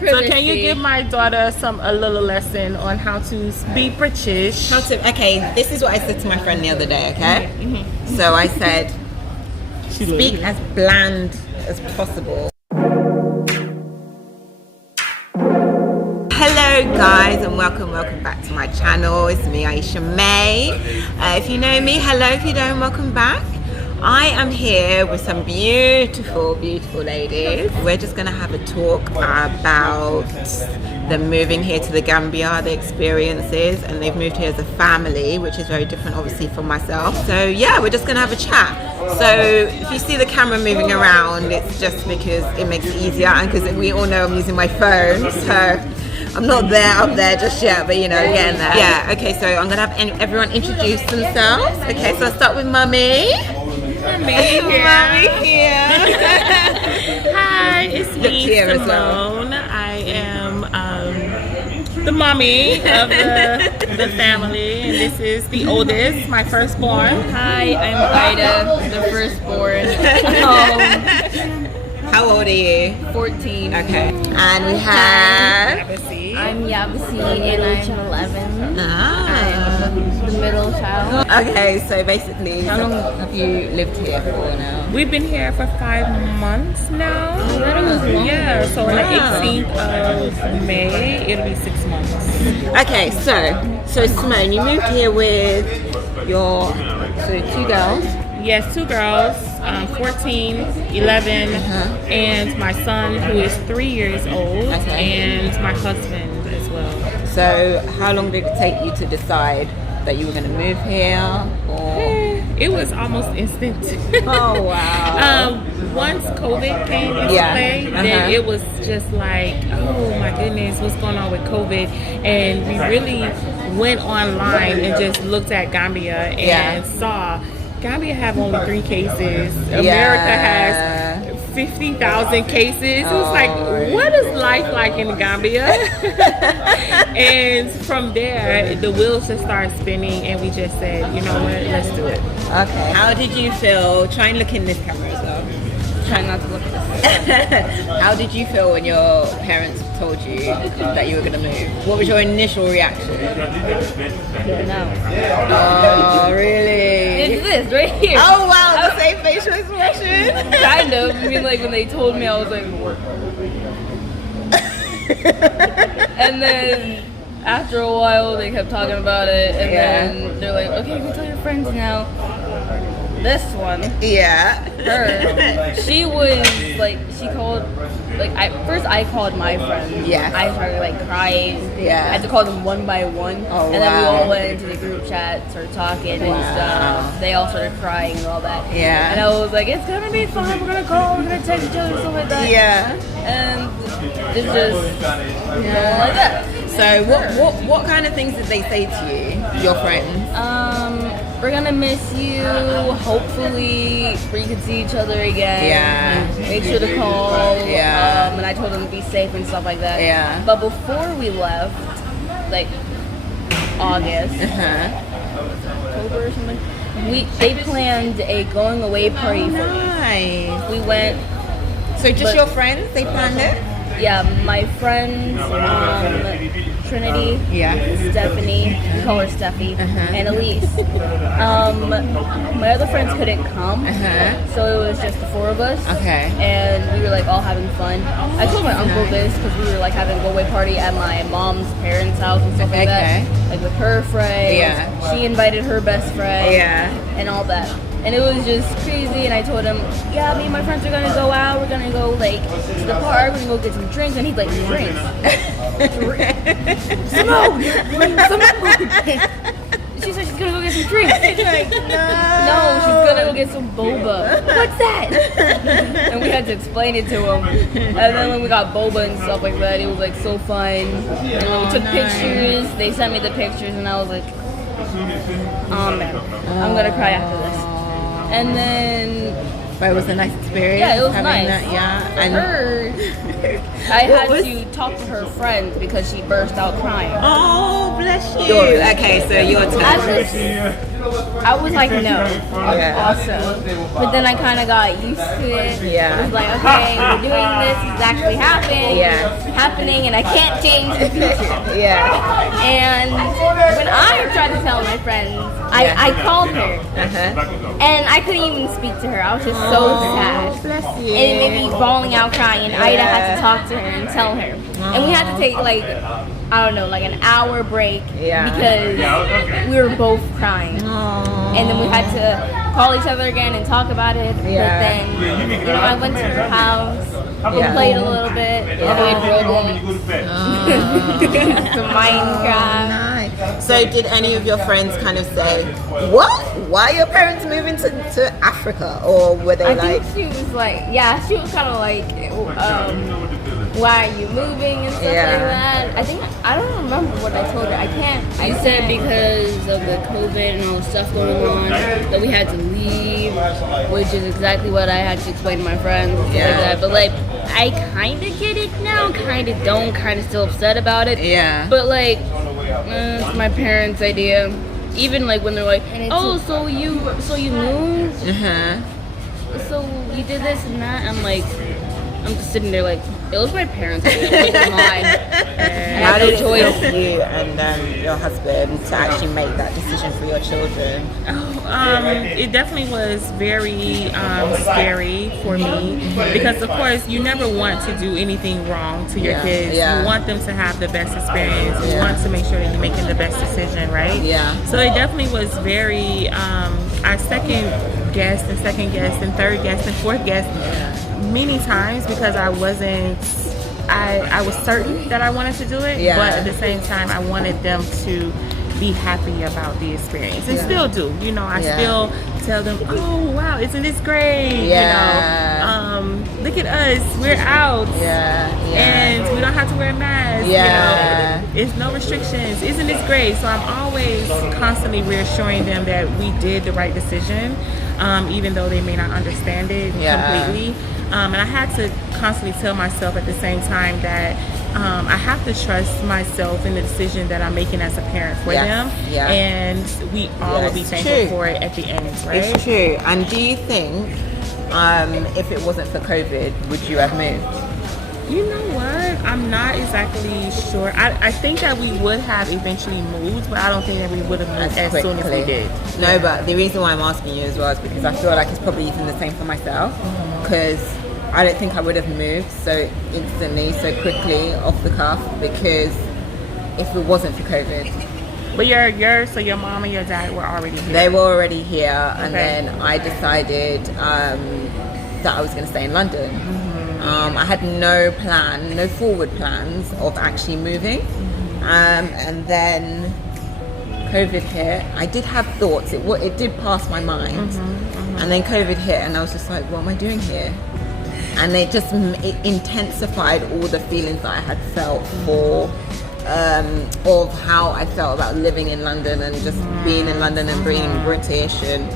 So can you give my daughter a little lesson on how to be British? Okay, this is what I said to my friend the other day, okay? Mm-hmm. So I said, speak as bland as possible. Hello guys, and welcome back to my channel. It's me, Aisha May. If you know me, hello. If you don't, welcome back. I am here with some beautiful ladies. We're just gonna have a talk about them moving here to the Gambia, the experiences, and they've moved here as a family, which is very different obviously from myself. So yeah, we're just gonna have a chat. So if you see the camera moving around, it's just because it makes it easier, and because we all know I'm using my phone, so I'm not up there just yet, but you know, getting there. Yeah, okay, so I'm gonna have everyone introduce themselves. Okay, so I'll start with Mummy. Mummy here. Hi, it's me, Simone. I am the mommy of the family, and this is the oldest, my firstborn. Hi, I'm Ida, the firstborn. How old are you? 14. Okay. And we have... I'm Yabasi and I'm 11. Ah. I'm the middle child. Okay, so basically, how long have you lived here for now? We've been here for 5 months now. Yeah, so on the 18th of May, it'll be 6 months. Okay, so Simone, you moved here with your 2 girls? Yes, 2 girls, 14, 11, and my son who is 3 years old, and my husband as well. So how long did it take you to decide that you were going to move here? Or? It was almost instant. Oh, wow. Once COVID came into play, then it was just like, oh my goodness, what's going on with COVID? And we really went online and just looked at Gambia and saw Gambia have only 3 cases. America has 50,000 cases. It was like, what is life like in Gambia? And from there, the wheels just started spinning, and we just said, you know what, let's do it. Okay. How did you feel? Try and look in this camera as well. Try not to look at this. How did you feel when your parents told you that you were going to move? What was your initial reaction? No. Oh, really? It's this right here. Oh, wow, the same facial expression? Kind of. I mean, like when they told me, I was like, and then after a while, they kept talking about it, and then they're like, okay, you can tell your friends now. This one, her, she was like, she called, like, first I called my friends. I started like crying. I had to call them one by one, and then we all went into the group chat, started talking and stuff. They all started crying and all that. And I was like, it's gonna be fun. We're gonna call. We're gonna text each other and stuff like that. And it's just like that. So what kind of things did they say to you, your friends? We're gonna miss you. Hopefully we can see each other again. Make sure to call. And I told them to be safe and stuff like that. But before we left, like August, October or something, they planned a going away party for me. We went. So just your friends? They planned it? Yeah, my friends, Trinity, Stephanie, we call her Steffi, and Elise. My other friends couldn't come, so it was just the 4 of us. And we were like all having fun. I told my uncle this because we were like having a go-away party at my mom's parents' house and stuff like that. Like with her friends. She invited her best friend and all that. And it was just crazy, and I told him, yeah, me and my friends are gonna go out, we're gonna go like to the park, we're gonna go get some drinks, and he's like, drinks? Simone! She said she's gonna go get some drinks. Like, no, she's gonna go get some boba. What's that? And we had to explain it to him. And then when we got boba and stuff like that, it was like so fun. And when we took pictures, they sent me the pictures, and I was like, oh man, I'm gonna cry after this. And then, but it was a nice experience. Yeah, it was nice. And her, I had to talk to her friend because she burst out crying. Oh, bless you. Okay, so your turn. I was like, no, awesome. But then I kind of got used to it. Yeah. It was like, okay, we're doing this. It's actually happening, and I can't change the future. Yeah. And when I tried to tell my friends, I called her, and I couldn't even speak to her. I was just so sad. Bless you. And it made me bawling out crying. And Ida had to talk to her and tell her. And we had to take like, I don't know, like an hour break because we were both crying. And then we had to call each other again and talk about it. But then, you know, I went to her house, we played a little bit, played Roblox, some Minecraft. Nice. So did any of your friends kind of say, what? Why are your parents moving to Africa? Or were they I think she was like, she was kind of like, why are you moving and stuff like that. I don't remember what I told her. You said because of the COVID and all the stuff going on that we had to leave, which is exactly what I had to explain to my friends and stuff like that. But like, I kind of get it now, kind of don't, kind of still upset about it. Yeah. But like, it's my parents' idea. Even like when they're like, oh, so you moved? So you did this and that? I'm just sitting there like, it was my parents' idea, it wasn't mine. And how did it feel for you and your husband to actually make that decision for your children? It definitely was very scary for me because, of course, you never want to do anything wrong to your kids. You want them to have the best experience. You want to make sure that you're making the best decision, right? So it definitely was very, our second guest and third guest and fourth guest many times because I was certain that I wanted to do it, but at the same time I wanted them to be happy about the experience and still do, you know, I still tell them, oh wow, isn't this great, you know, look at us, we're out and we don't have to wear masks, you know, it's no restrictions, isn't this great? So I'm always constantly reassuring them that we did the right decision, even though they may not understand it completely. And I had to constantly tell myself at the same time that I have to trust myself in the decision that I'm making as a parent for them. And we all will be thankful for it at the end, right? It's true. And do you think if it wasn't for COVID, would you have moved? You know what? I'm not exactly sure. I think that we would have eventually moved, but I don't think that we would have moved as soon as we did. No, but the reason why I'm asking you as well is because I feel like it's probably even the same for myself. Because I don't think I would have moved so instantly, so quickly off the cuff, because if it wasn't for COVID. But so your mom and your dad were already here? They were already here, and then I decided that I was going to stay in London. I had no forward plans of actually moving. And then COVID hit. I did have thoughts, it did pass my mind. And then COVID hit, and I was just like, what am I doing here? And it intensified all the feelings that I had felt of how I felt about living in London and just being in London and being British, and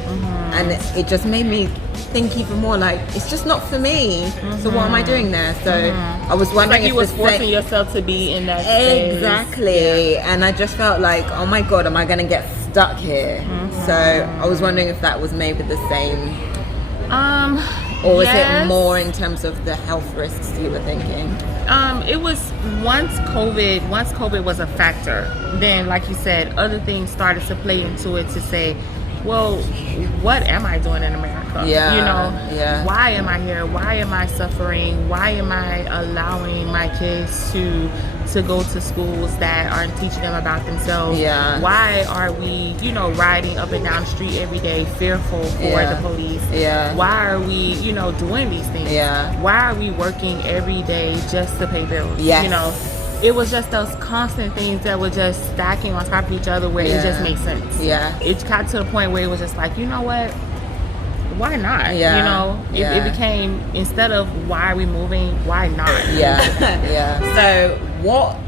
it just made me think even more like, it's just not for me. So what am I doing there? So I was wondering if you was forcing yourself to be in that space. Exactly. And I just felt like, oh my God, am I going to get stuck here? So I was wondering if that was maybe the same. Or was it more in terms of the health risks you were thinking? It was once COVID was a factor, then like you said, other things started to play into it to say, well, what am I doing in America? You know, why am I here? Why am I suffering? Why am I allowing my kids to go to schools that aren't teaching them about themselves? Why are we, you know, riding up and down the street every day fearful for the police? Why are we, you know, doing these things? Why are we working every day just to pay bills? You know, it was just those constant things that were just stacking on top of each other where it just made sense. It got to the point where it was just like, you know what? Why not? You know, it became, instead of why are we moving, why not? So what,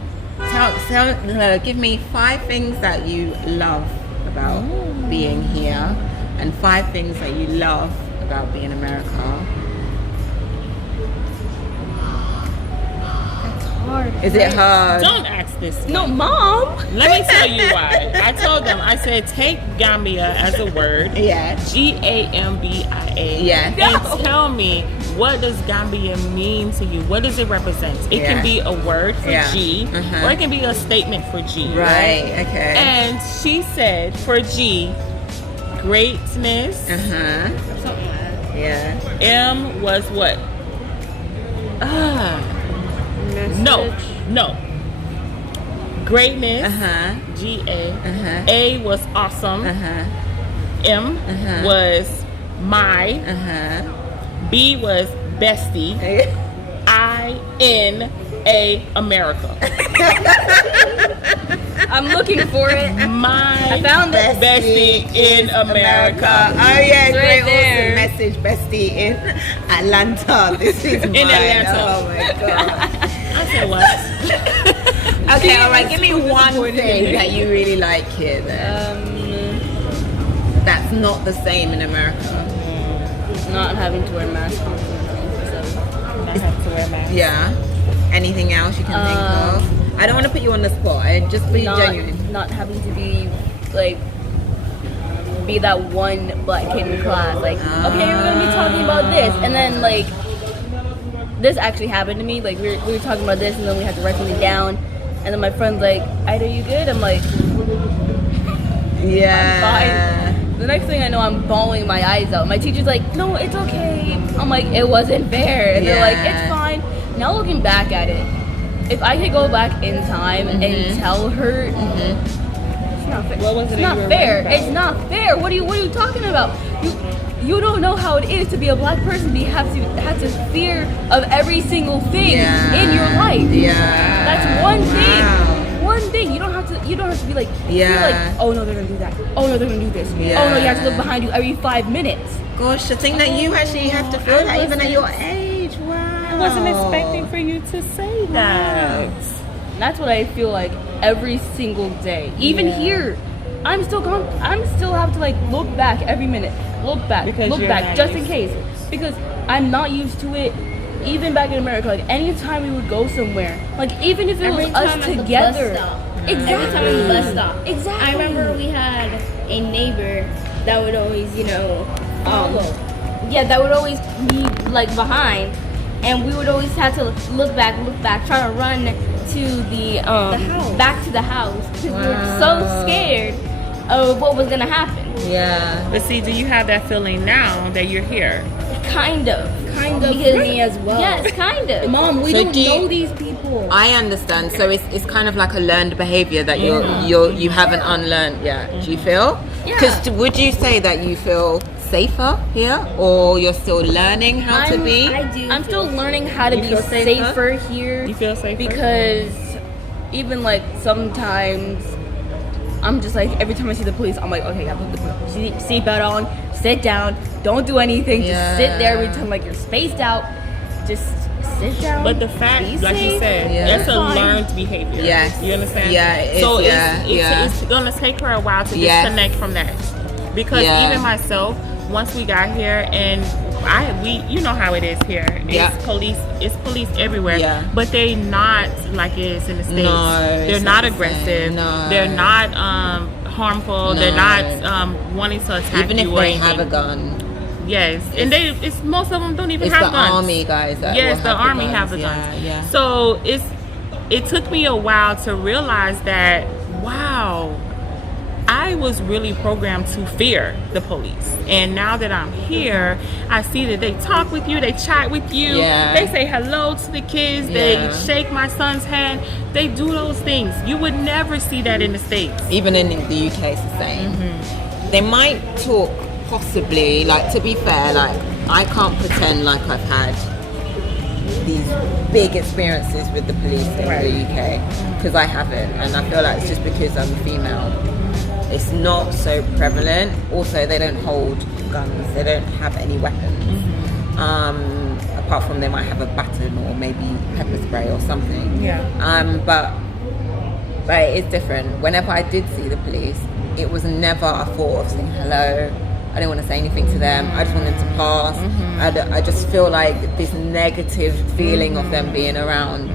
give me 5 things that you love about being here and 5 things that you love about being America. hard. Is it hard? Don't ask this. No, Mom. Let me tell you why. I told them, I said, take Gambia as a word. Yeah. Gambia. Yeah. And tell me, what does Gambia mean to you? What does it represent? It can be a word for G, or it can be a statement for G. Right, okay. And she said, for G, greatness. Yeah. M was what? No. Greatness. G-A. A was awesome. M was my. B was bestie. I-N-A America. I'm looking for it. I found it. Bestie in America. Oh yeah, It's great, right there. awesome message, bestie in Atlanta. This is mine. Atlanta. Oh my god. I said what? Okay, all right. Give me one thing that you really like here. Then that's not the same in America. Not having to wear masks. Not have to wear masks. Yeah. Anything else you can think of? I don't want to put you on the spot. Just be genuine. Not having to be like be that one black kid in class. Like, okay, we're gonna be talking about this, and then like this actually happened to me. Like we were talking about this, and then we had to write something down, and then my friend's like, "Ida, you good?" I'm like, Yeah. I'm fine. The next thing I know, I'm bawling my eyes out. My teacher's like, "No, it's okay." I'm like, "It wasn't fair," and they're like, "It's fine." Now looking back at it, if I could go back in time and tell her, it's not fair. What was it It's not fair. It's not fair. What are you talking about? You don't know how it is to be a black person. Have to fear of every single thing in your life. Yeah. That's one thing. Wow. One thing. You don't have to be like, feel like, oh no, they're gonna do that. Oh no, they're gonna do this. Yeah. Oh no, you have to look behind you every 5 minutes. Gosh, to think that you actually have to feel that even at your age. Wow. I wasn't expecting for you to say that. That's what I feel like every single day. Even here, I'm still have to like look back every minute. Look back, just in case. Because I'm not used to it. Even back in America, like anytime we would go somewhere, like even if it was us together. Exactly. Every time on the bus stop. Exactly. I remember we had a neighbor that would always, follow. That would always be like behind, and we would always have to look back, try to run to the house. back to the house because we were so scared of what was gonna happen. Yeah. But see, do you have that feeling now that you're here? Kind of. Because me as well. Yes, kind of. Mom, we So don't do you- know these people. I understand. So it's kind of like a learned behavior that you haven't unlearned yet. Do you feel? Because would you say that you feel safer here, or you're still learning how to be? I do. I'm still learning how to be feel safer? safer here. You feel safer? Because even like sometimes I'm just like, every time I see the police, I'm like, okay, I put the seatbelt on, sit down, don't do anything, just sit there, pretend like you're spaced out, just sit down. But the fact, be like you safe. said, that's a learned behavior. Yes. You understand? Yeah, it is, So yeah. it's gonna take her a while to Yes. disconnect from that. Because even myself, once we got here, and we you know how it is here. It's police everywhere. Yeah. But they not like it is in the States. No, they're it's not not the aggressive. same. No. They're not harmful. No. They're not wanting to attack Even you if or they anything. have a gun. Yes, and it's most of them don't even It's have the guns. army guys that Yes, will the have army guns. have the guns. Yeah. So it took me a while to realize that, wow, I was really programmed to fear the police. And now that I'm here, I see that they talk with you, they chat with you, they say hello to the kids, they shake my son's hand, they do those things. You would never see that in the States. Even in the UK it's the same. They might talk possibly, like, to be fair, like, I can't pretend like I've had these big experiences with the police in the UK, because I haven't, and I feel like it's just because I'm female. It's not so prevalent. Also, they don't hold guns, they don't have any weapons, apart from they might have a baton or maybe pepper spray or something. But it's different. Whenever I did see the police, it was never a thought of saying hello. I didn't want to say anything to them. I just wanted to pass. I just feel like this negative feeling of them being around.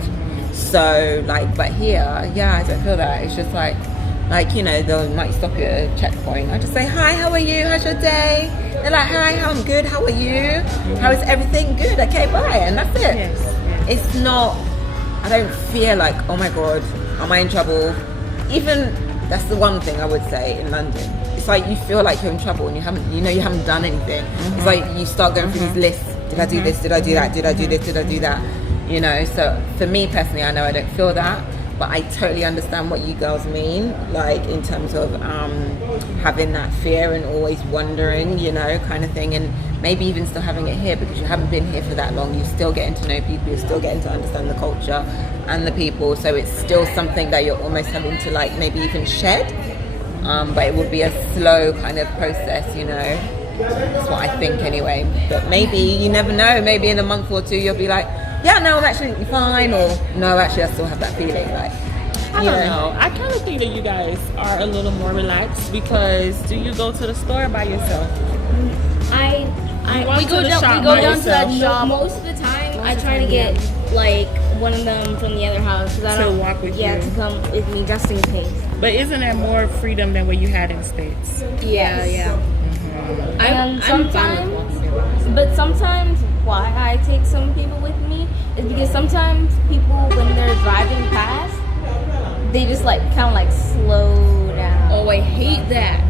So like, but here, I don't feel that. It's just like, you know, they might stop you at a checkpoint. I just say, hi, how are you? How's your day? They're like, hi, I'm good. How are you? How is everything? Good. Okay, bye. And that's it. Yes. It's not, I don't feel like, oh my God, am I in trouble? Even, that's the one thing I would say in London. It's like you feel like you're in trouble and you haven't done anything. It's like you start going through these lists. Did I do this? Did I do that? Did I do this? Did I do that? You know, so for me personally, I know I don't feel that, but I totally understand what you girls mean, like in terms of having that fear and always wondering, you know, kind of thing, and maybe even still having it here because you haven't been here for that long. You're still getting to know people, you're still getting to understand the culture and the people, so it's still something that you're almost having to like maybe even shed, but it would be a slow kind of process, you know. That's what I think anyway, but maybe, you never know, maybe in a month or two you'll be like, yeah, no, I'm actually fine, or no, actually I still have that feeling. Like, I don't know. I kind of think that you guys are a little more relaxed because do you go to the store by yourself? We go down to that shop. Most of the time, I try to get like one of them from the other house because I don't walk with you. Yeah, to come with me just in case. But isn't there more freedom than what you had in the States? Yeah. And sometimes why I take some people with me is because sometimes people, when they're driving past, they just like kind of like slow down. Oh, I hate that.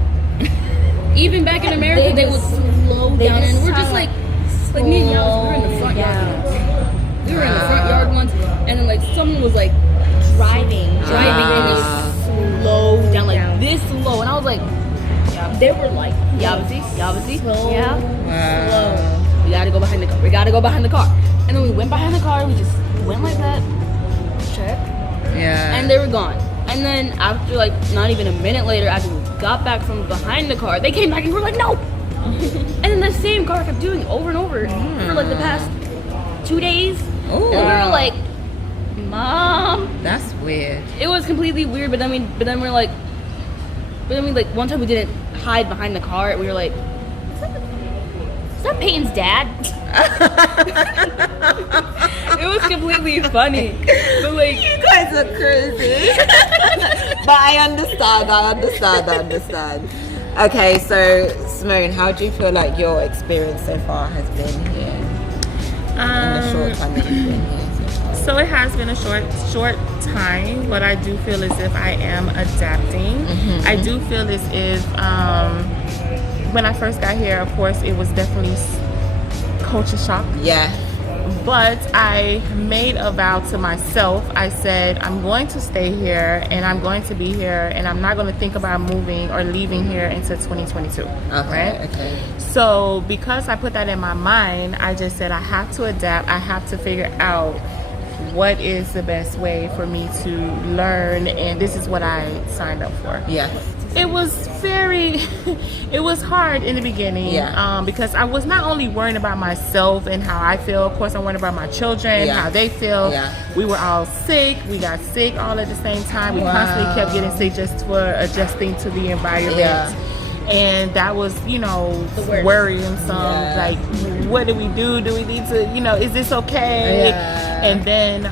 Even back in America, they would slow down, and we're just like me and Yals, we were in the front yard. We were in the front yard once, and then like someone was like driving, and they slowed down like this slow, and I was like, they were like, Yabasi, slow. We gotta go behind the car. And then we went behind the car, we just went like that, check. Yeah. And they were gone. And then after like not even a minute later, after we got back from behind the car, they came back and we were like, no. And then the same car kept doing it over and over for like the past 2 days. Ooh. And we were like, Mom. That's weird. It was completely weird, but then we like one time we didn't hide behind the car, and we were like, is that Peyton's dad? It was completely funny. But like, you guys are crazy. But I understand. Okay, so Simone, how do you feel like your experience so far has been here? In the short time that you've been here so far? So it has been a short time, but I do feel as if I am adapting. I do feel as if when I first got here, of course, it was definitely culture shock. Yeah. But I made a vow to myself. I said, I'm going to stay here and I'm going to be here and I'm not going to think about moving or leaving here until 2022. Okay. So because I put that in my mind, I just said I have to adapt. I have to figure out what is the best way for me to learn, and this is what I signed up for. Yes. It was it was hard in the beginning, because I was not only worrying about myself and how I feel, of course I'm worrying about my children, how they feel. We were all sick, we got sick all at the same time. We constantly kept getting sick just for adjusting to the environment. And that was, worrisome. Like, what do we do? Do we need to, is this okay? And then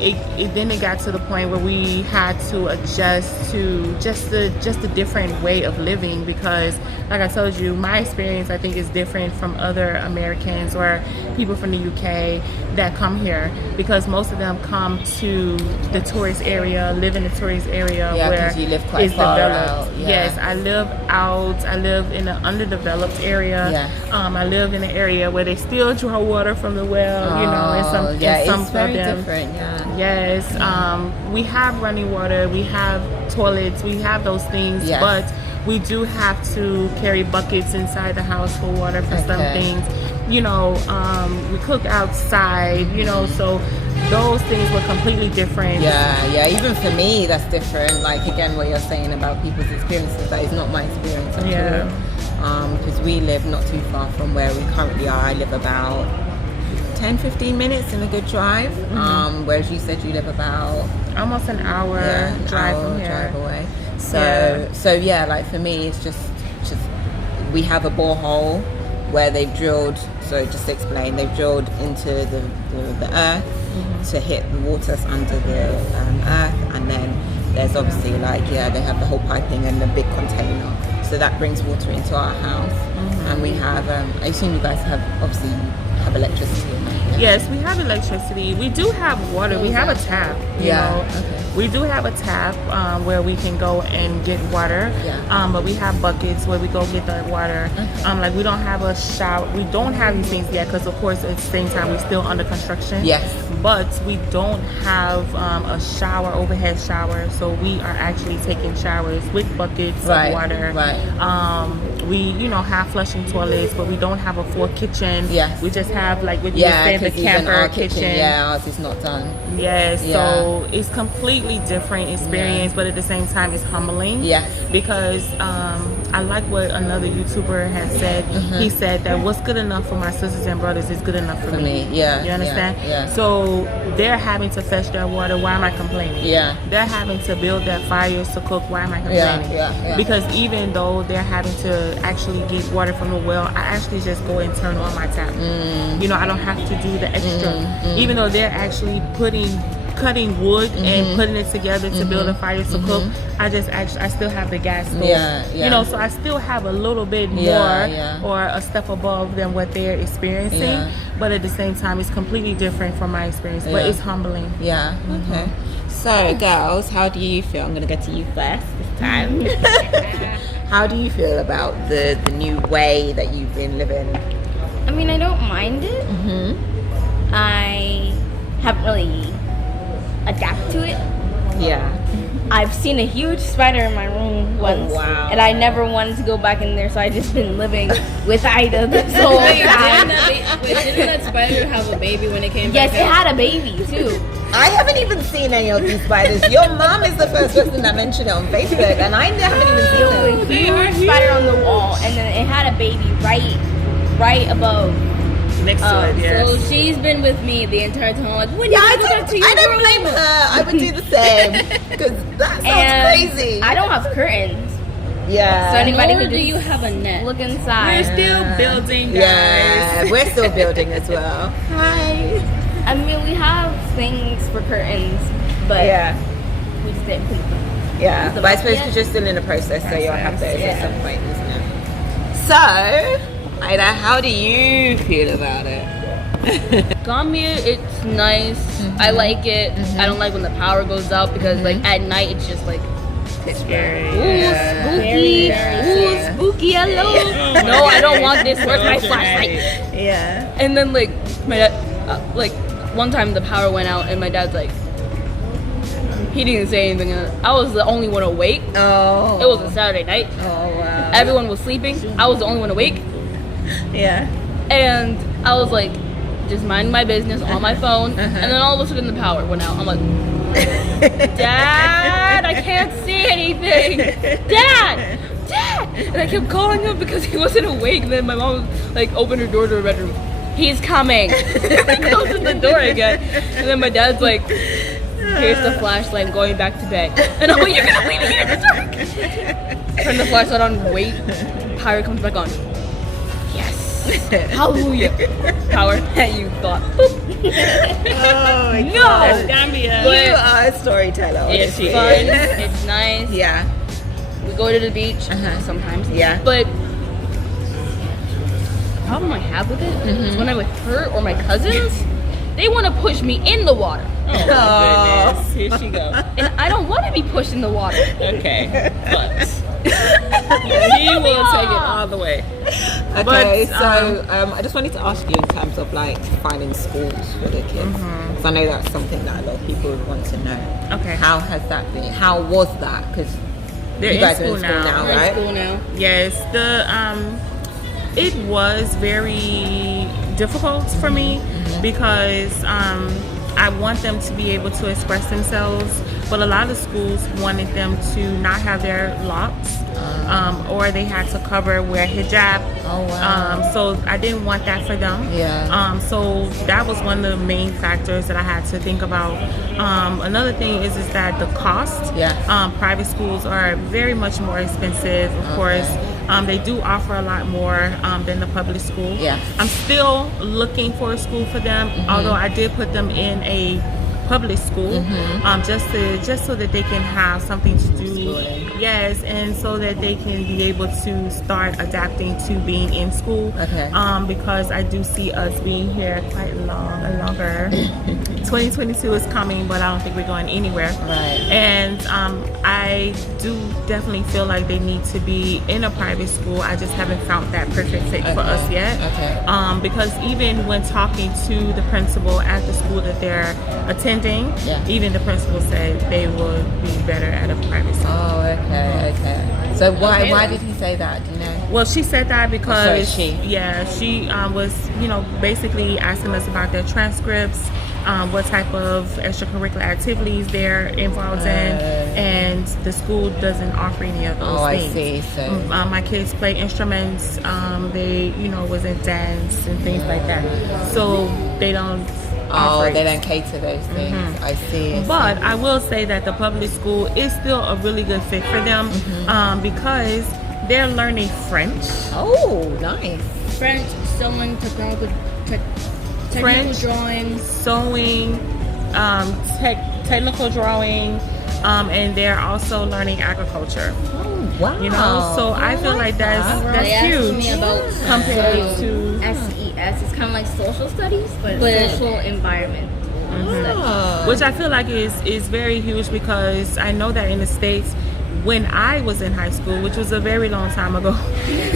it got to the point where we had to adjust to just a different way of living, because like I told you, my experience I think is different from other Americans or people from the UK that come here, because most of them come to the tourist area, live in the tourist area where you live quite far developed. out. Yes, I live out. I live in an underdeveloped area. I live in an area where they still draw water from the well, and some it's very of them. different. Yes, we have running water, we have toilets, we have those things, but we do have to carry buckets inside the house for water for some things. We cook outside, so those things were completely different. Even for me that's different. Like, again, what you're saying about people's experiences, that is not my experience at all. Because we live not too far from where we currently are. I live about 10-15 minutes in a good drive, whereas you said you live about almost an hour drive from here. Drive away. So like for me, it's just we have a borehole where they've drilled. So just to explain, they've drilled into the earth to hit the waters under the earth, and then there's obviously they have the whole piping and the big container, so that brings water into our house. And we have I assume you guys have electricity. Yes, we have electricity. We do have water. We have a tap. You know. Okay. We do have a tap where we can go and get water. But we have buckets where we go get the water. Like we don't have a shower. We don't have these things yet because, of course, at the same time we're still under construction. Yes. But we don't have a shower, overhead shower. So we are actually taking showers with buckets of water. Right. We, have flushing toilets, but we don't have a full kitchen. Yes. We just have like what you said, the camper our kitchen. Yeah, ours is not done. Yes. So it's completely different experience, but at the same time it's humbling. Yes. Because I like what another YouTuber has said. He said that what's good enough for my sisters and brothers is good enough for me. Yeah. You understand? Yeah. So they're having to fetch their water. Why am I complaining? Yeah. They're having to build their fires to cook. Why am I complaining? Yeah. Because even though they're having to actually get water from the well, I actually just go and turn on my tap. I don't have to do the extra. Even though they're actually cutting wood and putting it together to build a fire to cook, I still have the gas stove. So I still have a little bit more or a step above than what they're experiencing, but at the same time it's completely different from my experience, but it's humbling. Okay. So girls, how do you feel? I'm gonna go to you first this time. How do you feel about the new way that you've been living? I mean, I don't mind it. I haven't really adapted to it. I've seen a huge spider in my room once, and I never wanted to go back in there, so I just been living with Ida this whole time. Didn't that spider have a baby when it came Yes, back? it had a baby too. I haven't even seen any of these spiders. Your mom is the first person that mentioned it on Facebook, and I haven't even seen them. A huge spider on the wall, and then it had a baby right above. Next to it, yes. So she's been with me the entire time. I'm like, when I don't blame her. I would do the same because that sounds crazy. I don't have curtains. Yeah. So anybody Nor could do just you have a net. look inside. We're still building, guys. Yeah, we're still building as well. Hi. I mean, we have things for curtains, but we just didn't put them. Yeah, but I suppose because you're still in the process, so you'll have those at some point, isn't it? So, Ida, how do you feel about it? Gambia, it's nice. I like it. I don't like when the power goes out because like at night it's just like It's very spooky. Spooky. Hello. No, I don't want this. Where's my flashlight? Yeah. And then like my dad, like one time the power went out and my dad's like, he didn't say anything. I was the only one awake. Oh. It was a Saturday night. Oh wow. Everyone was sleeping. I was the only one awake. Yeah. And I was like, just minding my business on my phone. And then all of a sudden the power went out. I'm like, Dad, I can't see anything. Dad! And I kept calling him because he wasn't awake. And then my mom like opened her door to her bedroom. He's coming. Closes the door again. And then my dad's like, here's the flashlight, I'm going back to bed. And I'm like, you're gonna leave me here in the dark. Turn the flashlight on, wait. Power comes back on. Yes. Hallelujah. Power. You thought. Oh my No. God. Gambia. You are a storyteller. It's honestly. fun. It's nice. Yeah. We go to the beach sometimes. Yeah. But the problem I have with it is when I'm with her or my cousins, they want to push me in the water. Oh my goodness. Here she goes. And I don't want to be pushed in the water. Okay. But he will take it all the way. Okay, But, so I just wanted to ask you in terms of like finding schools for the kids. Because I know that's something that a lot of people would want to know. Okay. How has that been? How was that? Because They're you guys in are in school school now. now, We're in right? school now. Yes, it was very difficult for me because I want them to be able to express themselves, but a lot of schools wanted them to not have their locks, or they had to wear hijab. Oh, wow. So I didn't want that for them. Yeah. So that was one of the main factors that I had to think about. Another thing is that the cost. Yeah. Private schools are very much more expensive, of course. They do offer a lot more than the public school. Yeah. I'm still looking for a school for them, although I did put them in a public school, just so that they can have something to do. Yes, and so that they can be able to start adapting to being in school. Okay. Because I do see us being here quite long and longer. 2022 is coming, but I don't think we're going anywhere. Right. And I do definitely feel like they need to be in a private school. I just haven't found that perfect fit for us yet. Okay. Because even when talking to the principal at the school that they're attending, even the principal said they would be better at a private school. Oh, okay. So why did he say that? Do you know? Well, she said that because she was, basically asking us about their transcripts, what type of extracurricular activities they're involved in, and the school doesn't offer any of those things. I see. So my kids play instruments. They, was in dance and things like that. So they don't. They don't cater those things. I see. But I will say that the public school is still a really good fit for them because they're learning French. Oh, nice. French, sewing, technical drawing, sewing, technical drawing, and they're also learning agriculture. Oh, wow. So I feel like that's huge me about compared to SES. It's kind of like social studies, but social environment studies. Which I feel like is very huge, because I know that in the States, when I was in high school, which was a very long time ago,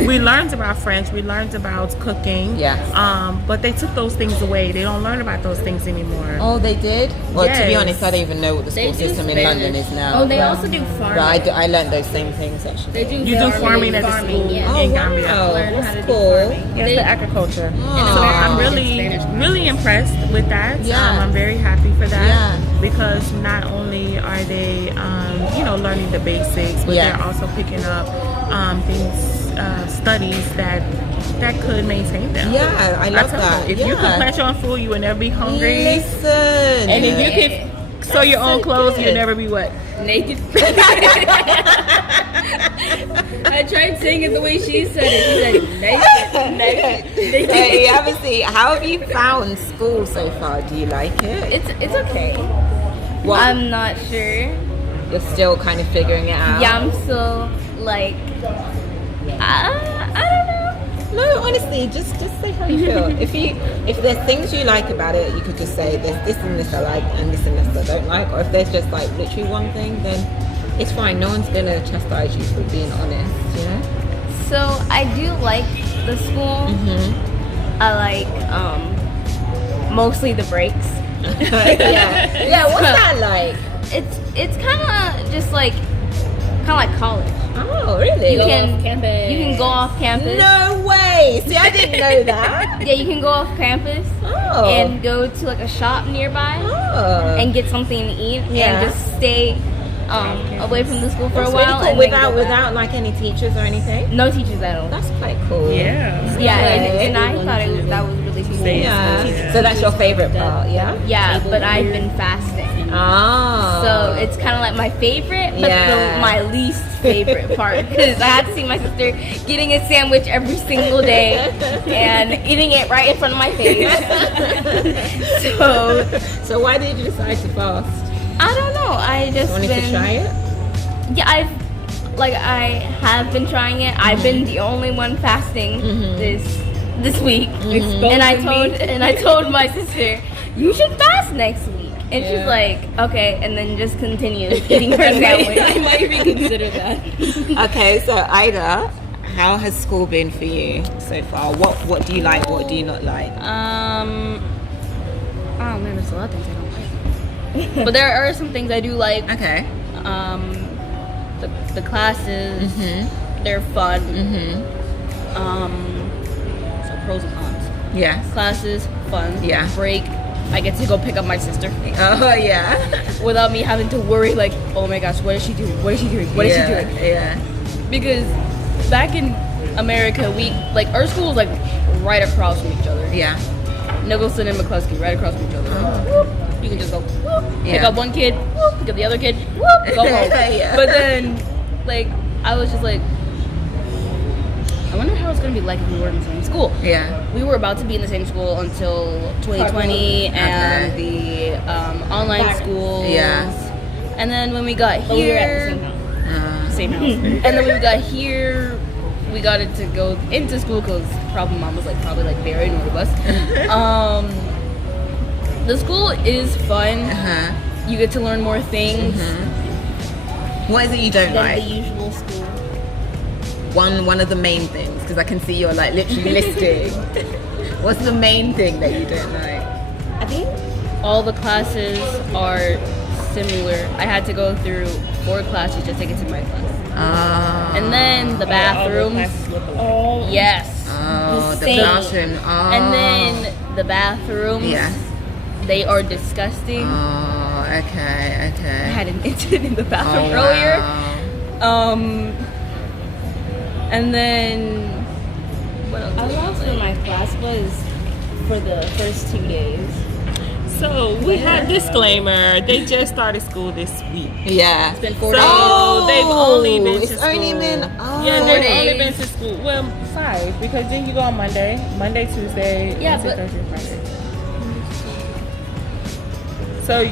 we learned about French, we learned about cooking. Yes. But they took those things away. They don't learn about those things anymore. Oh, they did? Well, to be Yes. honest, I don't even know what the school system in London is now. Oh, they also do farming. But I learned those same things, actually. They do You do farming at the school in Gambia. Learn how to That's do cool. farming. Yes, the agriculture. Oh. So I'm really impressed with that. Yeah. I'm very happy for that, Yeah. because not only are they, learning the basics, but they're also picking up studies that could maintain them. Yeah, I love tell that. you, if you could plant your own food, you would never be hungry. Listen. And if you could sew your own clothes, you'd never be what? naked. I tried saying it the way she said it. She said naked. So you obviously, how have you found school so far? Do you like it? It's okay. What? I'm not sure. You're still kind of figuring it out. Yeah, I'm still like I don't know. No, honestly, just say how you feel. If there's things you like about it, you could just say there's this and this I like and this I don't like. Or if there's just like literally one thing, then it's fine. No one's gonna chastise you for being honest, you know? So I do like the school. I like mostly the breaks. Yeah, what's that like? It's kind of just like college. Oh, really? You can go off campus. No way! See, I didn't know that. Yeah, you can go off campus and go to like a shop nearby and get something to eat and just stay away from the school for a while. Really cool. And without like any teachers or anything? no teachers at all. That's quite cool. Yeah. And I thought that was really cool. Yeah. So that's your favorite part, yeah? Yeah, but I've been fasting. Oh. So it's kind of like my favorite, but my least favorite part, because I had to see my sister getting a sandwich every single day and eating it right in front of my face. So why did you decide to fast? I don't know. I just Wanted to try it? Yeah, I have been trying it. I've been the only one fasting this week, and I told my sister, you should fast next week. And she's like, okay, and then just continued eating her sandwich. I might reconsider that. Okay, so Ida, how has school been for you so far? What do you like? What do you not like? Oh man, there's a lot of things I don't like. But there are some things I do like. Okay. The classes, they're fun. So pros and cons. Yeah. Classes, fun. Yeah. Break, I get to go pick up my sister. Oh yeah. Without me having to worry like, oh my gosh, what is she doing? What is she doing? What is she doing? Yeah. Because back in America, we like our school was like right across from each other. Yeah. Nicholson and McCluskey, right across from each other. Whoop. You can just go whoop, pick up one kid, whoop, pick up the other kid, whoop, go home. Yeah. But then, like, I was just like, I wonder how it's gonna be like if we were in the same school. Yeah. We were about to be in the same school until 2020 and the online schools. Yeah. And then when we got But we were at here, the same house. same house. And then when we got here, we got it to go into school because problem mom was like probably like very annoyed with us. The school is fun. You get to learn more things. What is it you don't Than like? the usual school. One of the main things, because I can see you're like literally listing. What's the main thing that you don't like? I think All the classes are similar. I had to go through 4 classes just to get to my class. And then the bathrooms. Yes. Oh, the same. bathroom. Oh. And then the bathrooms. Yeah. They are disgusting. Oh, okay. I had an incident in the bathroom earlier. Wow. And then what else? I lost where my class was for the first 2 days. So we had disclaimer. They just started school this week. Yeah. It's been 4 So days. they've only been to it's school. only been Yeah, they've 4 only days. been to school. Well, 5 because then you go on Monday, Tuesday, Yeah, Wednesday, but- Thursday, Friday. So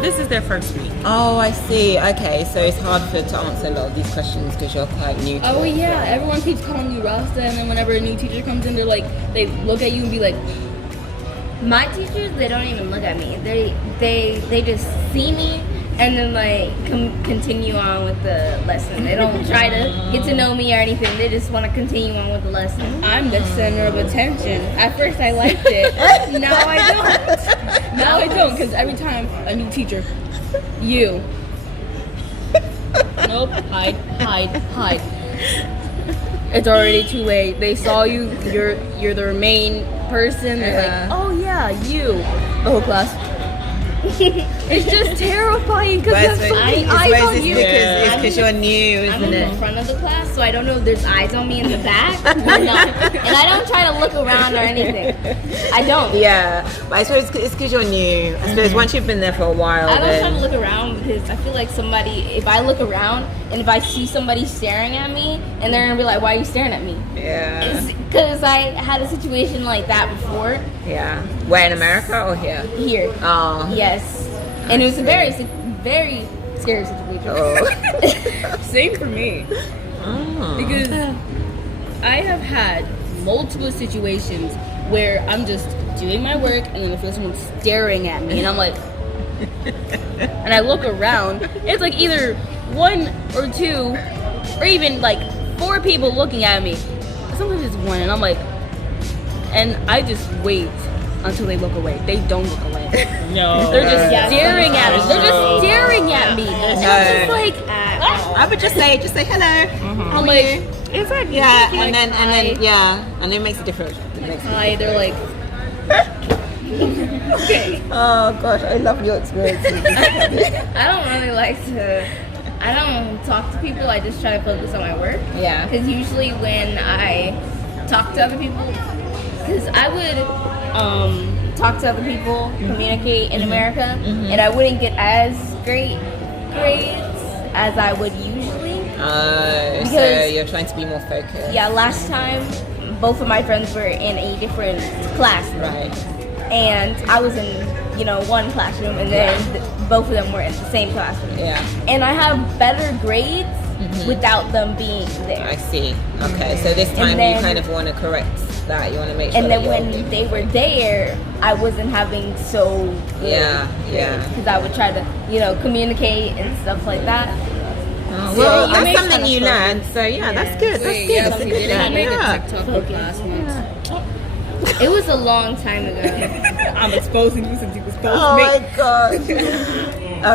this is their first week. Oh, I see. Okay, so it's hard to answer a lot of these questions because you're quite new to Oh it. yeah, everyone keeps calling you Rasta, and then whenever a new teacher comes in, they're like, they look at you and be like, My teachers, they don't even look at me. They just see me and then like continue on with the lesson. They don't try to get to know me or anything. They just want to continue on with the lesson. I'm the center of attention. At first I liked it. Now I don't. Now I don't, because every time a new teacher, you. Nope, hide. It's already too late. They saw you, you're their main person. They're like, oh yeah, you. The whole class. It's just terrifying because But there's so many eyes on you. It's because you're new, I'm isn't in it? the front of the class, so I don't know if there's eyes on me in the back or not. And I don't try to look around or anything. I don't. Yeah, but I suppose it's because you're new. I suppose once you've been there for a while, I don't try to then look around because I feel like if I look around and if I see somebody staring at me and they're gonna be like, why are you staring at me? yeah, Because I had a situation like that before yeah. Where in America or here? here. Oh, Yes. And it was a very scary situation. Oh. Same for me. Because I have had multiple situations where I'm just doing my work and then I feel someone staring at me and I'm like, and I look around, it's like either 1 or 2 or even like 4 people looking at me. Sometimes it's 1 and I'm like, and I just wait until they look away. They don't look away. No, They're just staring at us. They're just staring at me. And I'm just like, I would just say hello. I'm like, it's like Yeah, and then and it makes a difference. It makes a hi. They're like, Oh gosh, I love your experience. I don't really like to. I don't talk to people. I just try to focus on my work. Yeah. Because usually when I talk to other people, because I would talk to other people, communicate in America, and I wouldn't get as great grades as I would usually. So Because- you're trying to be more focused. Yeah, last time both of my friends were in a different classroom. Right. And I was in, one classroom, and then both of them were in the same classroom. Yeah. And I have better grades without them being there. I see. Okay, so this time then- you kind of want to correct that. You want to make sure. And then that when you're- they were there, I wasn't having so good Yeah. because I would try to, communicate and stuff like that. Oh, So well, you that's make something fun of you fun. learned. So yeah, that's good. That's good. That's a good did I thing. make a Yeah. TikTok for class once? It was a long time ago. I'm exposing you since you exposed Oh me. my god.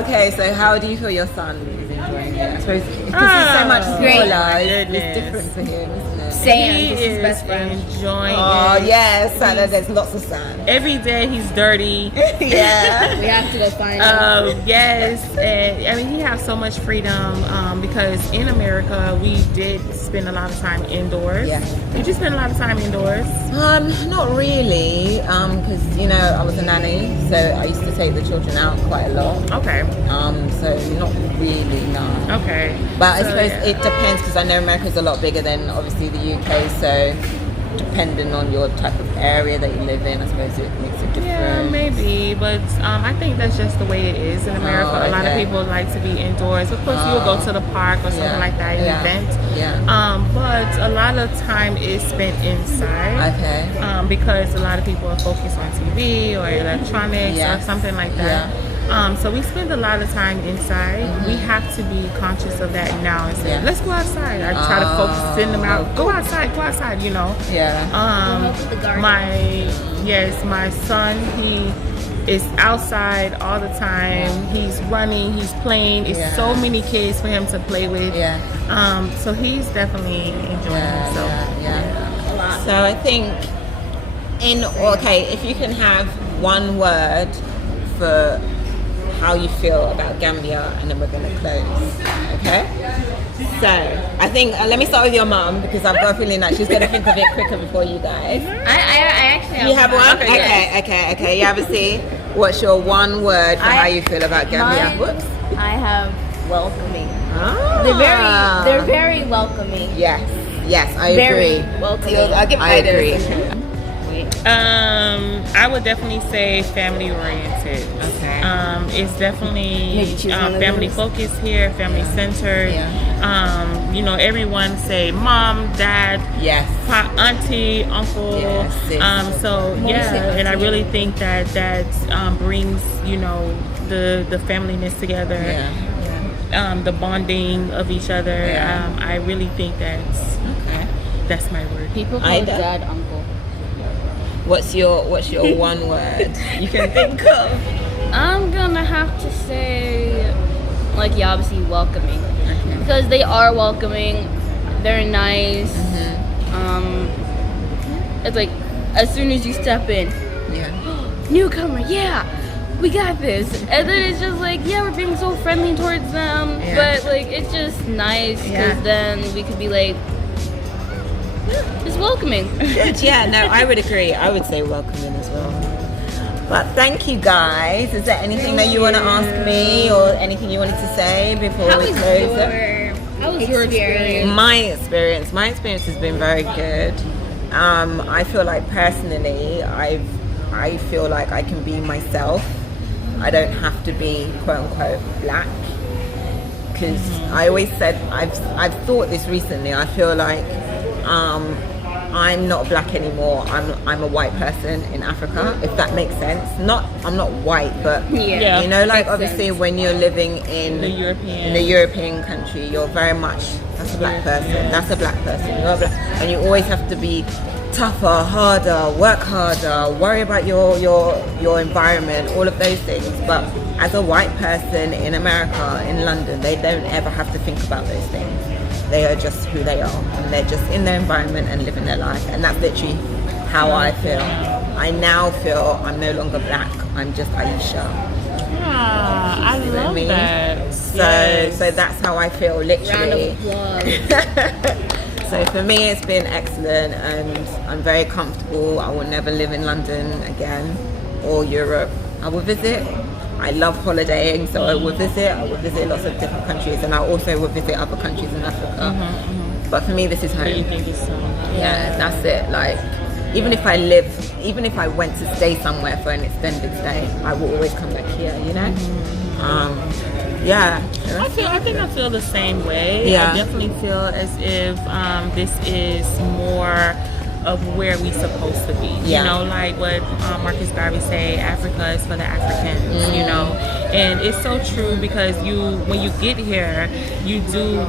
Okay, so how do you feel your son is enjoying it? I suppose because he's so much Oh, smaller, my it's goodness. different for him, isn't it? Sand He is his is best friend. enjoying Oh it. yes, there's lots of sand. Every day he's dirty. Yeah. We have to go find him. Yes, and I mean he has so much freedom because in America we did spend a lot of time indoors. Yeah. Did you spend a lot of time indoors? Not really, because I was a nanny, so I used to take the children out quite a lot. Okay. So not really, no. Okay. But I So, suppose yeah. it depends, because I know America's a lot bigger than obviously the UK, so depending on your type of area that you live in, I suppose it makes a difference. Yeah, maybe, but I think that's just the way it is in America. Oh, A lot of okay. people like to be indoors. Of course, you'll go to the park or something like that, an event. Yeah. But a lot of time is spent inside. Okay. Because a lot of people are focused on TV or electronics or something like that. So we spend a lot of time inside. We have to be conscious of that now and say, let's go outside. I try to focus, send them out, go outside, Yeah. My son, he is outside all the time. He's running, he's playing. It's so many kids for him to play with. So he's definitely enjoying himself. A lot. So I think if you can have one word for how you feel about Gambia, and then we're going to close. Okay? So, I think, let me start with your mum, because I've got a feeling that she's going to think of it quicker before you guys. I actually You have one? Okay. Okay. You have a C. What's your one word for how you feel about Gambia? Whoops. I have welcoming. Ah. They're very welcoming. Yes, I Very agree. welcoming. I agree. I would definitely say family oriented. Okay. It's definitely Maybe choose one of family those. focused here, family centered. Everyone say mom, dad, Yes. auntie, uncle. Yes, sis. And I really think that brings the familyness together. The bonding of each other. I really think that's my word. People call dad uncle. What's your one word you can think of? I'm gonna have to say, obviously welcoming, because they are welcoming. They're nice. It's like as soon as you step in, newcomer, we got this, and then it's just we're being so friendly towards them, but it's just nice because then we could be just welcoming. Good, I would agree. I would say welcoming as well. But thank you guys. Is there anything that you want to ask me, or anything you wanted to say before we close it? How was your experience? My experience has been very good. I feel like personally, I feel like I can be myself. I don't have to be quote unquote black, because I always said I've thought this recently. I feel like I'm not black anymore. I'm a white person in Africa, if that makes sense. I'm not white, but obviously sense. When you're living in the European country, you're very much that's a black person. That's a black person. You're black, and you always have to be tougher, harder, work harder, worry about your environment, all of those things. But as a white person in America, in London, they don't ever have to think about those things. They are just who they are, and they're just in their environment and living their life, and that's literally how I feel. I now feel I'm no longer black, I'm just Aisha. I love that. So that's how I feel, literally. Round of applause. So for me it's been excellent, and I'm very comfortable. I will never live in London again or Europe. I will visit. I love holidaying, so I will visit lots of different countries, and I also will visit other countries in Africa. But for me, this is home. That's it. Even if I went to stay somewhere for an extended stay, I will always come back here, I feel the same way. I definitely feel as if this is more of where we supposed to be. Like what Marcus Garvey say, Africa is for the Africans, and it's so true, because when you get here,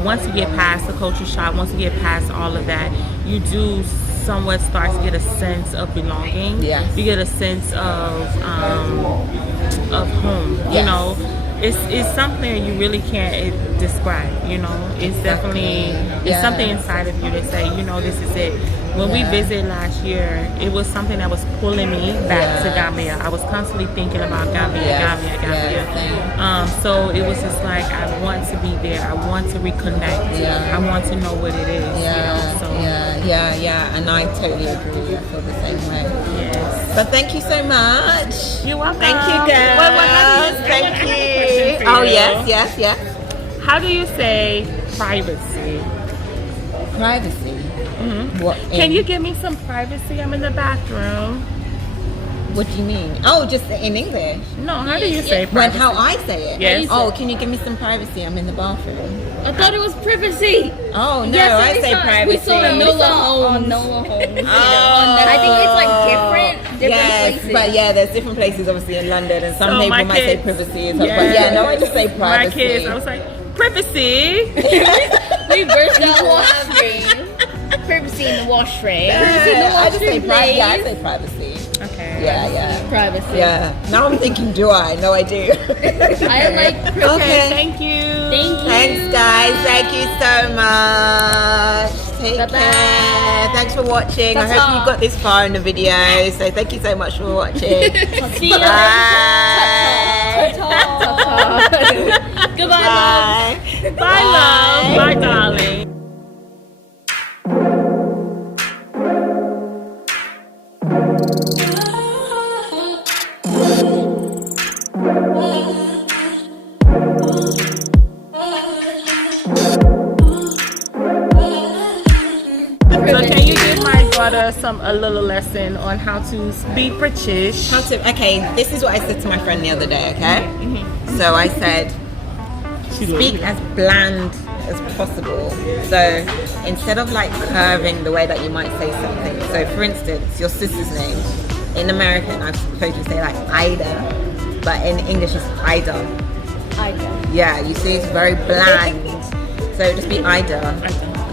once you get past the culture shock, once you get past all of that, you do somewhat start to get a sense of belonging. You get a sense of home, it's something you really can't describe. You know, it's definitely it's something inside of you that say, you know, this is it. When we visited last year, it was something that was pulling me back to Gambia. I was constantly thinking about Gambia. So it was just like, I want to be there. I want to reconnect. I want to know what it is. And I totally agree. I feel the same way. Yes. But thank you so much. You're welcome. Thank you, girls. Thank you. Oh, yes. How do you say privacy? Privacy. What? Can you give me some privacy? I'm in the bathroom. What do you mean? Oh, just in English? No, how do you say When privacy? how I say it? Yes. Oh, can you give me some privacy? I'm in the bathroom. I thought it was privacy. Oh, no, Yes, I say privacy. We saw it on Nola Holmes. I think it's like different places. But there's different places obviously in London, and some So people my might say kids- privacy. Yes. But I just say privacy. My kids, I was like, privacy. We burst out laughing. Privacy in the washroom. I just say privacy. I say privacy. Okay. Yeah. Privacy. Yeah. Now I'm thinking, do I? No, I do. I like privacy. Okay. Thank you. Thanks, guys. Thank you so much. Take care. Thanks for watching. I hope you got this far in the video. So thank you so much for watching. See you Bye. Goodbye, love. Bye, love. Bye, darling. So can you give my daughter a little lesson on how to be British? Okay, this is what I said to my friend the other day, okay? So I said, speak as bland as possible. So instead of like curving the way that you might say something. So for instance, your sister's name. In American, I'm supposed to say like Ida, but in English it's Ida. Yeah, you see it's very bland. So just be Ida.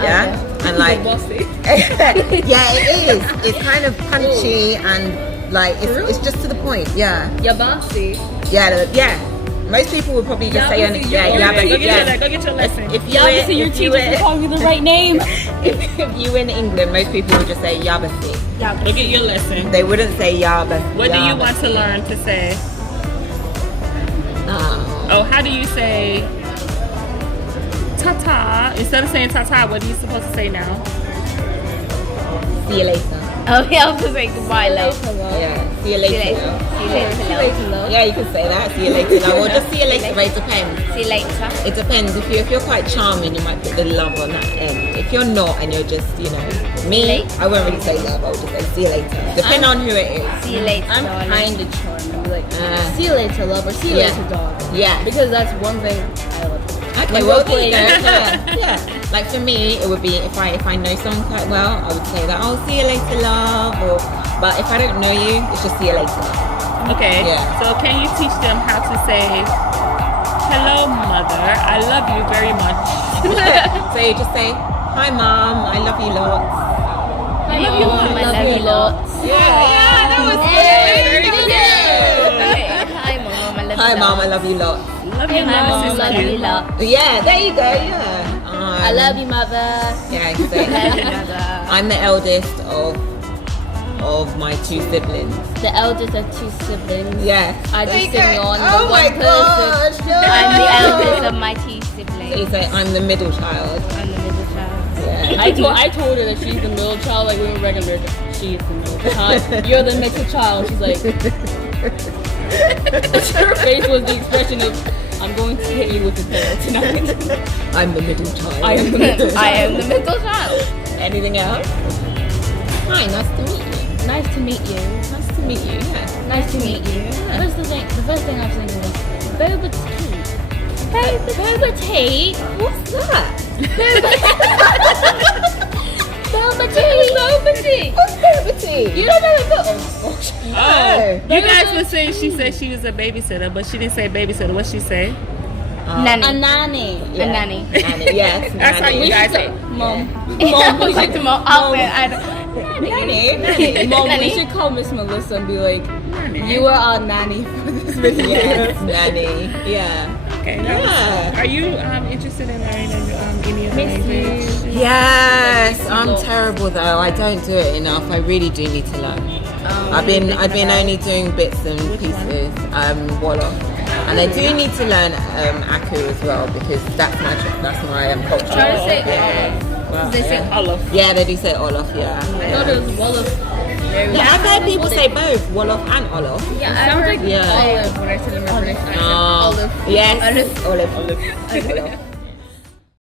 Yeah? And like, yeah, it is. It's kind of punchy and like, it's just to the point. Yeah. Yabasi. Yeah. Most people would probably just say, Go get your lesson. If you Yabasi, your teacher can call me the right name. if you in England, most people would just say Yabasi. Go get your lesson. They wouldn't say Yabasi. What do you want to learn to say? Oh, how do you say ta-ta? Instead of saying ta-ta, what are you supposed to say now? See you later. Oh yeah, I was gonna say goodbye, love. Yeah, see you later. love. Yeah, you can say that. See you later. Or just see you later. But it depends. See you later. It depends. If you're quite charming, you might put the love on that end. If you're not and you're just, me, I won't really say love. I'll just say see you later. Depending on who it is. See you later. I'm darling. kind of charming. Like, see you later, love, or see you later, dog. Yeah. Because that's one thing I love. Okay, well, there you go. Yeah. Like for me, it would be if I know someone quite well, I would say that, oh, see you later, love. But if I don't know you, it's just see you later. Okay. Yeah. So can you teach them how to say, hello, mother, I love you very much. So you just say, hi, mom, I love you lots. Hi, Mom, I love you lots. Yeah, that was Very good. Hi, Mom, I love you Hi, mom, I lots. love you lots. Love Hey, you, Mom, Mom. I love you lots. Yeah, there you go. Yeah. I love you, mother. Yeah, you say, Love you, mother. I'm the eldest of my two siblings. The eldest of two siblings. Yeah. I just There you sing go. on the Oh my one gosh. person. I'm the eldest of my two So you siblings. say, I'm the middle child. I'm the middle child. Yeah. I told her that she's the middle child, like we were regular. She's the middle child. You're the middle child. She's like, her face was the expression of, I'm going to hit you with the pillow tonight. I'm the middle child. I am the middle child. I am the middle child. Anything else? Hi, nice to meet you. Nice to meet you. Nice to meet you, yeah. Nice to meet you. The first thing I was thinking was boba tea. Boba tea? What's that? Boba tea. Boba tea. What's boba tea? You don't know about No. You guys were saying she said she was a babysitter, but she didn't say babysitter. What'd she say? Nanny. a nanny. Yeah. A nanny. Nanny, yes. That's how nanny. you guys say. Mom. Like the mom. Nanny. Nanny. Mom, we Nanny. should call Miss Melissa and be like, you are our nanny for this really good. Nanny. Yeah. Okay. Yeah. Are you interested in learning any other language? Yes, I'm terrible though. I don't do it enough. I really do need to learn. I've been only doing bits and pieces. Wolof, and I do need to learn Aku as well because that's my culture. Try to say Olaf. They say Olaf. Yeah, they do say Olaf. Yeah. I thought it was Wolof. Yeah, I've heard people say both Wolof and Olaf. Yeah, I sounds like yeah. Olive when I said the pronunciation. Olive. Yes. Olive. Olive.